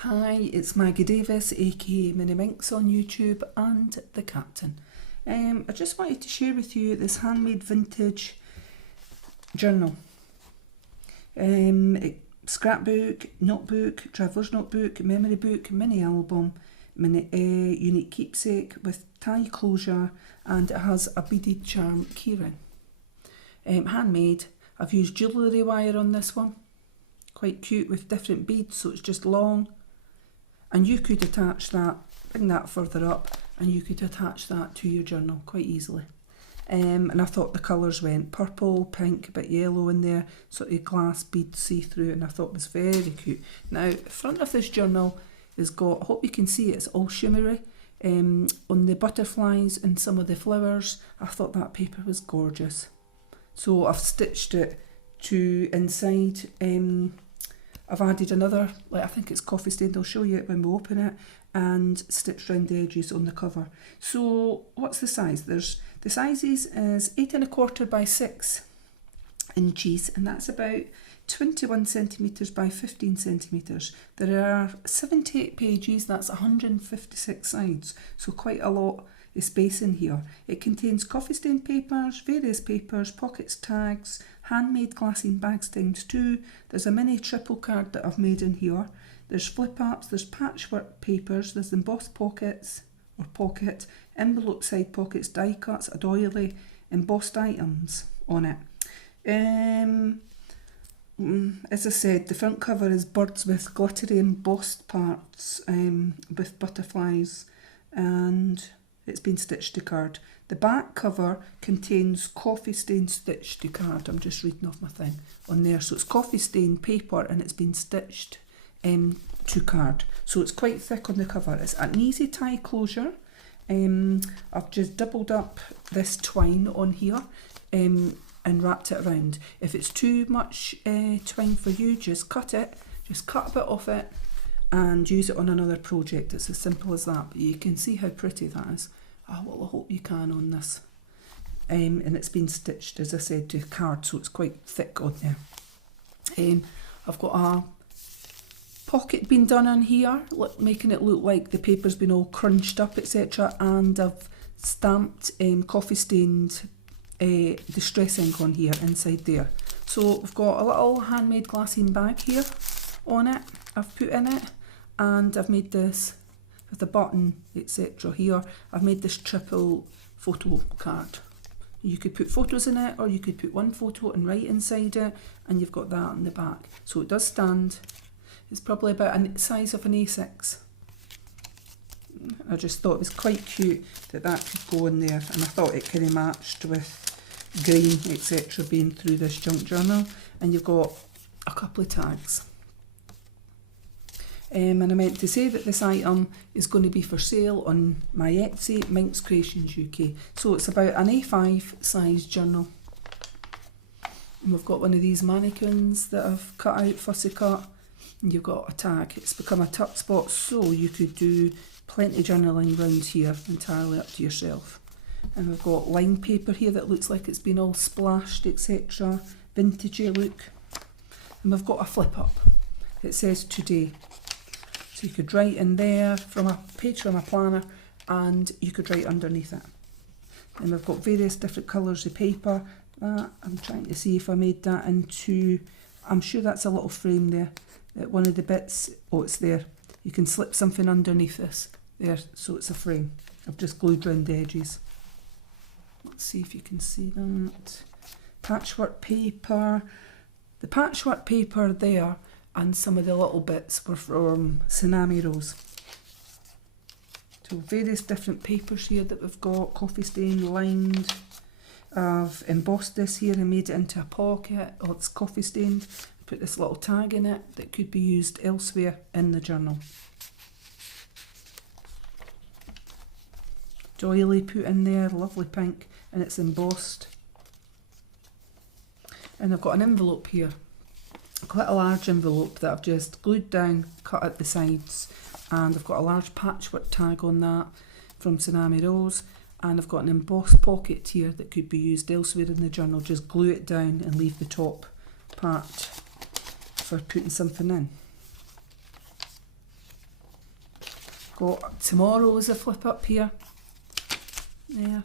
Hi, it's Maggie Davis, aka Mini Minx on YouTube and the Captain. I just wanted to share with you this handmade vintage journal. Scrapbook, notebook, traveller's notebook, memory book, mini album, unique keepsake with tie closure, and it has a beaded charm keyring. Handmade. I've used jewellery wire on this one. Quite cute with different beads, so it's just long. And you could attach that, bring that further up, and you could attach that to your journal quite easily. And I thought the colours went purple, pink, a bit yellow in there, sort of glass bead see-through, and I thought it was very cute. Now, the front of this journal has got, I hope you can see it's all shimmery. On the butterflies and some of the flowers, I thought that paper was gorgeous. So I've stitched it to inside. I've added another, I think it's coffee stained, I'll show you it when we open it, and stitched round the edges on the cover. So what's the size? The sizes is 8 1/4 by 6 inches, and that's about 21 centimetres by 15 centimetres. There are 78 pages, that's 156 sides, so quite a lot of space in here. It contains coffee stain papers, various papers, pockets, tags, handmade glassine bags ×2. There's a mini triple card that I've made in here. There's flip-ups, there's patchwork papers, there's embossed pockets, or pocket, envelope side pockets, die cuts, a doily, embossed items on it. As I said, the front cover is birds with glittery embossed parts with butterflies, and it's been stitched to card. The back cover contains coffee stain stitched to card. I'm just reading off my thing on there. So it's coffee stain paper and it's been stitched to card. So it's quite thick on the cover. It's an easy tie closure. I've just doubled up this twine on here and wrapped it around. If it's too much twine for you, just cut it. Just cut a bit off it and use it on another project. It's as simple as that. But you can see how pretty that is. Oh, well, I hope you can on this. And it's been stitched, as I said, to card, so it's quite thick on there. I've got a pocket being done in here, making it look like the paper's been all crunched up, etc. And I've stamped coffee stained distress ink on here, inside there. So we've got a little handmade glassine bag here on it, I've put in it, and I've made this with a button, etc. here. I've made this triple photo card. You could put photos in it, or you could put one photo and write inside it, and you've got that in the back. So it does stand. It's probably about a size of an A6. I just thought it was quite cute that that could go in there, and I thought it kind of matched with green, etc. being through this junk journal. And you've got a couple of tags. And I meant to say that this item is going to be for sale on my Etsy, MinxCreationsUK. So it's about an A5 size journal. And we've got one of these mannequins that I've cut out, fussy cut. And you've got a tag. It's become a tuck spot, so you could do plenty journaling round here, entirely up to yourself. And we've got line paper here that looks like it's been all splashed, etc. Vintagey look. And we've got a flip up. It says today. So you could write in there from a page from a planner, and you could write underneath it. And we've got various different colours of paper. I'm trying to see if I made that into, I'm sure that's a little frame there. One of the bits, oh, it's there. You can slip something underneath this there, so it's a frame. I've just glued round the edges. Let's see if you can see that. Patchwork paper. The patchwork paper there, and some of the little bits were from TsunamiRose. So various different papers here that we've got, coffee stain, lined. I've embossed this here and made it into a pocket. Oh, it's coffee stained. Put this little tag in it that could be used elsewhere in the journal. Doily put in there, lovely pink, and it's embossed. And I've got an envelope here. Quite a large envelope that I've just glued down, cut at the sides, and I've got a large patchwork tag on that from TsunamiRose, and I've got an embossed pocket here that could be used elsewhere in the journal. Just glue it down and leave the top part for putting something in. Got tomorrow as a flip up here. There.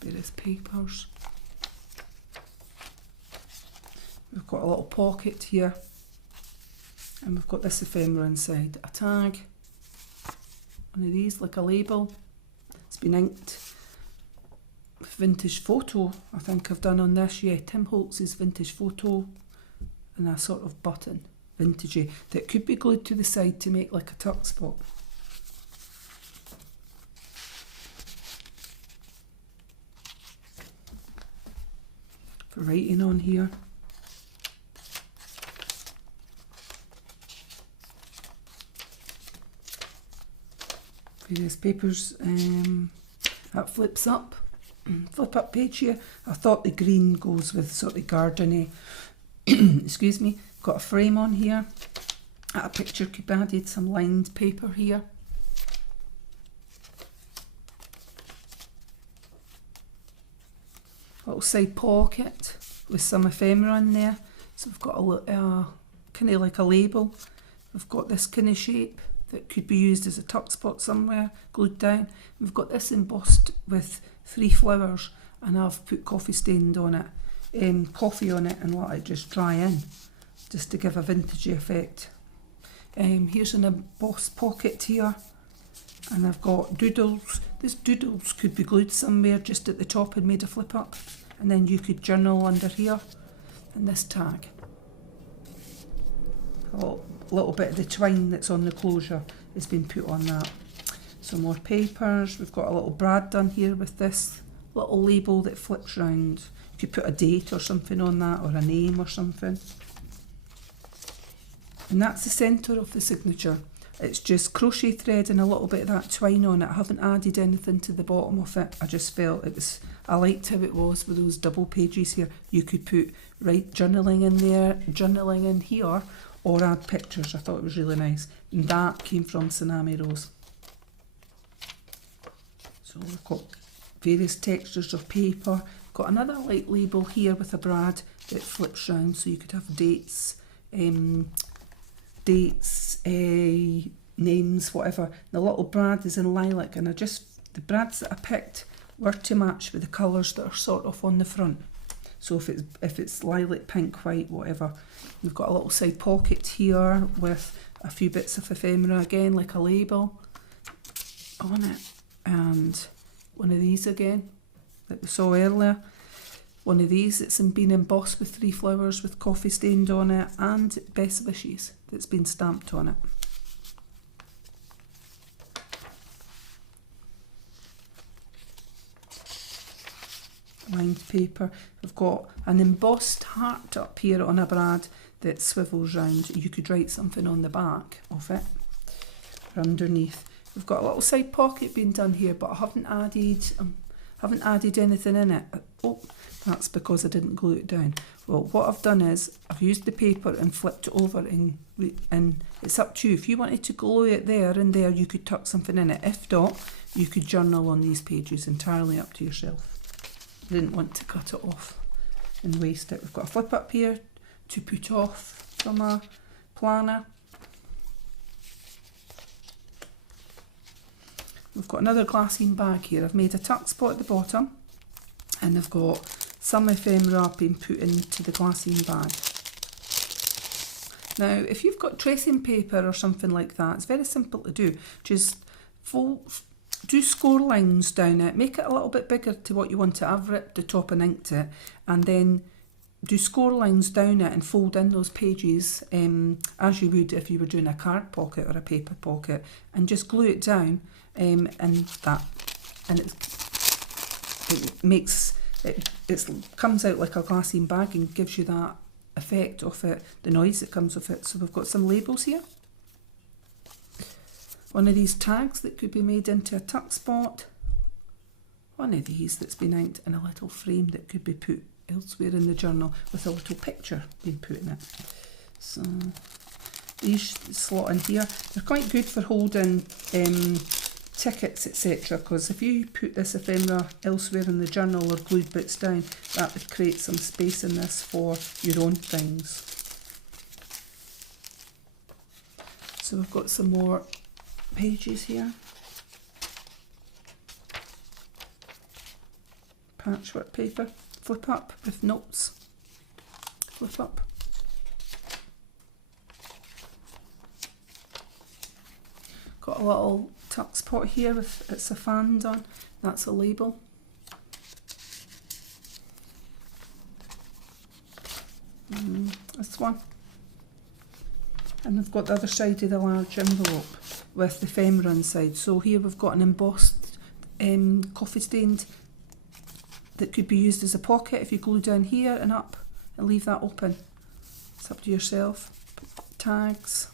Various papers. We've got a little pocket here. And we've got this ephemera inside. A tag. One of these, like a label. It's been inked. Vintage photo, I think I've done on this. Yeah, Tim Holtz's vintage photo. And a sort of button. Vintagey. That could be glued to the side to make like a tuck spot. For writing on here. Various papers. That flips up. Flip up page here. I thought the green goes with sort of gardeny. Excuse me. Got a frame on here. A picture could be added. Some lined paper here. Little side pocket with some ephemera in there. So we've got a kind of like a label. We've got this kind of shape that could be used as a tuck spot somewhere, glued down. We've got this embossed with 3 flowers, and I've put coffee stained on it, coffee on it, and let it just dry in, just to give a vintagey effect. Here's an embossed pocket here, and I've got doodles. These doodles could be glued somewhere just at the top and made a flip up, and then you could journal under here. And this tag. A little bit of the twine that's on the closure has been put on that. Some more papers. We've got a little brad done here with this little label that flips round. You could put a date or something on that, or a name or something. And that's the centre of the signature. It's just crochet thread and a little bit of that twine on it. I haven't added anything to the bottom of it. I just felt I liked how it was with those double pages here. You could put journaling in there, journaling in here, or add pictures. I thought it was really nice. And that came from TsunamiRose. So we've got various textures of paper. Got another light label here with a brad that flips round, so you could have dates, names, whatever. The little brad is in lilac, and the brads that I picked were to match with the colours that are sort of on the front. So if it's lilac, pink, white, whatever. We've got a little side pocket here with a few bits of ephemera again, like a label on it, and one of these again that we saw earlier. One of these that's been embossed with 3 flowers with coffee stained on it, and best wishes that's been stamped on it. Lined paper. We've got an embossed heart up here on a brad that swivels round. You could write something on the back of it or underneath. We've got a little side pocket being done here, but I haven't added anything in it. Oh, that's because I didn't glue it down. Well, what I've done is I've used the paper and flipped it over, and it's up to you. If you wanted to glue it there and there, you could tuck something in it. If not, you could journal on these pages. Entirely up to yourself. I didn't want to cut it off and waste it. We've got a flip up here to put off from a planner. We've got another glassine bag here. I've made a tuck spot at the bottom, and I've got some ephemera being put into the glassine bag. Now, if you've got tracing paper or something like that, it's very simple to do. Just do score lines down it, make it a little bit bigger to what you want it. I've ripped the top and inked it, and then do score lines down it and fold in those pages as you would if you were doing a card pocket or a paper pocket, and just glue it down, and it comes out like a glassine bag and gives you that effect of it, the noise that comes with it. So we've got some labels here. One of these tags that could be made into a tuck spot. One of these that's been inked, in a little frame that could be put elsewhere in the journal with a little picture being put in it. So these slot in here. They're quite good for holding tickets, etc. Because if you put this ephemera elsewhere in the journal or glued bits down, that would create some space in this for your own things. So we've got some more pages here. Patchwork paper, flip up with notes, flip up. Got a little tuck spot here with it's a fan on, that's a label. This one. And we've got the other side of the large envelope with the ephemera inside. So here we've got an embossed coffee stained that could be used as a pocket if you glue down here and up and leave that open. It's up to yourself. Tags,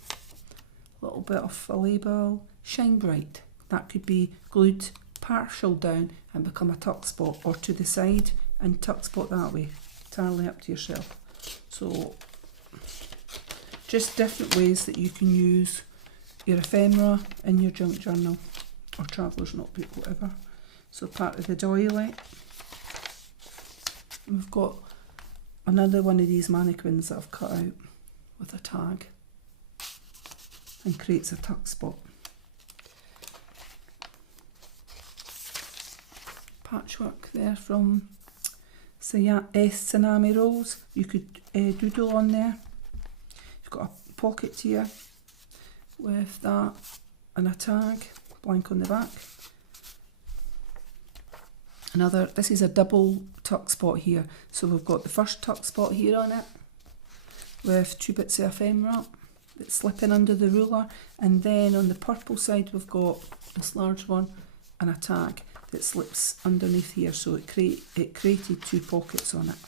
a little bit of a label, Shine Bright. That could be glued partial down and become a tuck spot, or to the side and tuck spot that way. Entirely up to yourself. So just different ways that you can use your ephemera in your junk journal or traveller's notebook, whatever. So part of the doily. We've got another one of these mannequins that I've cut out with a tag and creates a tuck spot. Patchwork there from TsunamiRose. You could doodle on there. You've got a pocket here with that and a tag, blank on the back. This is a double tuck spot here. So we've got the first tuck spot here on it with 2 bits of ephemera that's slipping under the ruler, and then on the purple side we've got this large one and a tag that slips underneath here, so it created 2 pockets on it.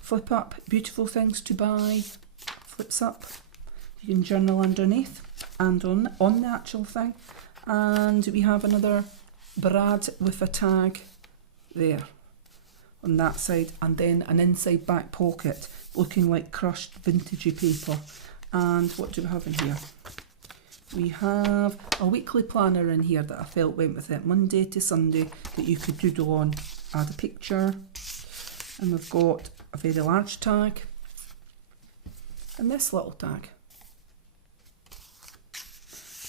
Flip up, beautiful things to buy, flips up. You can journal underneath and on the actual thing. And we have another brad with a tag there on that side, and then an inside back pocket looking like crushed vintagey paper. And what do we have in here? We have a weekly planner in here that I felt went with it, Monday to Sunday, that you could doodle on. Add a picture, and we've got a very large tag and this little tag.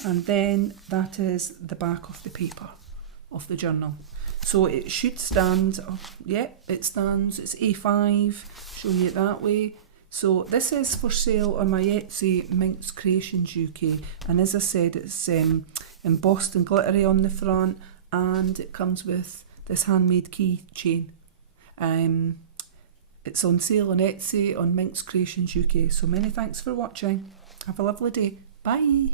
And then that is the back of the paper of the journal. So it should stand, yeah, it stands, it's A5, show you it that way. So this is for sale on my Etsy, MinxCreationsUK, and as I said, it's embossed and glittery on the front, and it comes with this handmade keychain. It's on sale on Etsy on MinxCreationsUK. So many thanks for watching. Have a lovely day. Bye.